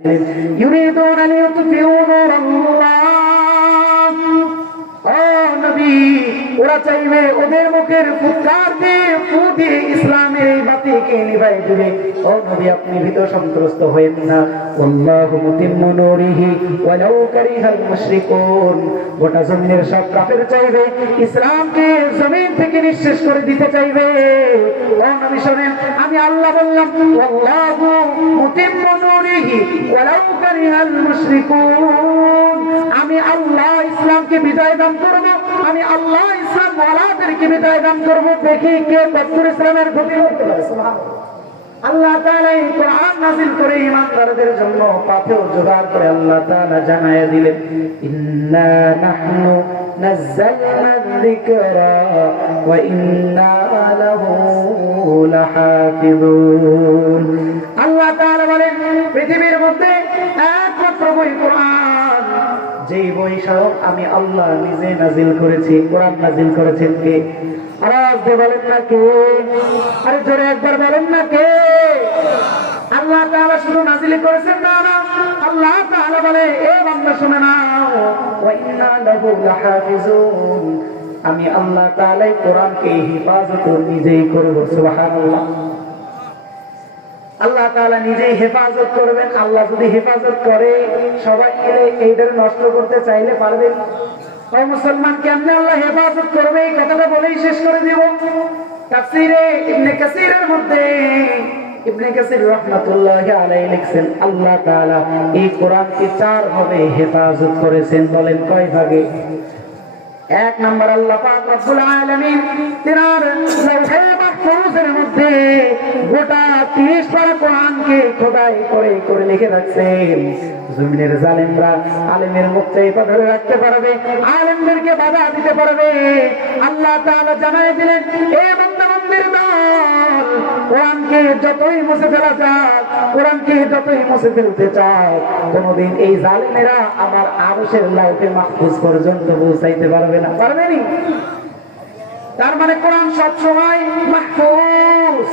ইউরিদুনা লিইউতফিউ নূরাল্লাহ। ও নবী, ওরা চাইবে ওদের মুখের ফুৎকার দিয়ে ফু দিয়ে ইসলামের এই বাতিকে নিভাই দিবে। ও নবী, আপনি ভীত সন্ত্রস্ত হয়েন না। আল্লাহু মুতিম্মু নূরিহি ওয়ালাউ কারিহাল মুশরিকুন। গোটা জমিনের সব কাফের চাইবে ইসলামকে জমিন থেকে নিঃশেষ করে দিতে চাইবে। ও নবী শুনেন, আমি আল্লাহ বললাম আল্লাহু মুতিম্মু নূরিহি ওয়ালাউ কারিহাল মুশরিকুন। আমি আল্লাহ ইসলামকে বিজয় দান করব, আমি আল্লাহ ইসলাম ওয়ালাদেরকে বিজয় দান করব। দেখি কে কতদূর ইসলামের ক্ষতি করতে পারে। সুবহানাল্লাহ। আল্লাহ তাআলা এই কোরআন নাযিল করে ঈমানদারদের জন্য পাথেও জোগাড় করে আল্লাহ তাআলা জানায়া দিলেন, ইন্না নাহনু নাযালনা যিকরা ওয়া ইন্না লাহু লাহাফিজুন। আল্লাহ তাআলা বলেন, পৃথিবীর মধ্যে একমাত্র বই কোরআন, যেই বই সব আমি আল্লাহ নিজে নাযিল করেছি। কোরআন নাযিল করেছেন কে? আর বলেন না কে? আরে জোরে একবার বলেন না কে? আল্লাহ তাআলা শুধু নাযিল করেছেন না, আল্লাহ তাআলা বলে, এ বান্দা শুনে নাও, ওয়া ইন্না লাহু লাহাফিজুন। আমি আল্লাহ তাআলা কোরআনকে হিফাজত নিজেই করব। সুবহানাল্লাহ। আল্লাহ তাআলা নিজেই হেফাজত করবেন। আল্লাহ যদি হেফাজত করে, সবাই মিলে এইটার নষ্ট করতে চাইলে পারবেন? ওই মুসলমান কেমনে আল্লাহ হেফাজত করবে, এই কথাটা বলেই শেষ করে দিব। তাফসীরে ইবনে কাসীরের মধ্যে ইবনে কাসীর রাহমাতুল্লাহি আলাইহি লিখছেন, আল্লাহ তাআলা এই কোরআনকে 4 ভাবে হেফাজত করেছেন। বলেন কয় ভাগে? এক নাম্বার, আল্লাহ পাক রব্বুল আলামিন তিনার লাউহে মাহফুজের মধ্যে গোটা 30 পারা কোরআনকে খোদাই করে করে লিখে রাখছেন। জমিনের জালেমরা আলেমের মুখ চাইপা ধরে রাখতে পারবে, আলেমদেরকে বাধা দিতে পারবে। আল্লাহ তাআলা জানাই দিলেন, এ বান্দা-বান্দীর দল, কোরআনকে যতই মুছে ফেলা যাক, কোরআনকে যতই মুছে ফেলতে চায়, কোনদিন এই জালেমেরা আমার আরশের লাউহে মাহফুজ পর্যন্ত পৌঁছাইতে পারবে না। পারবেনি? তার মানে কোরআন সবসময় মাহফুজ।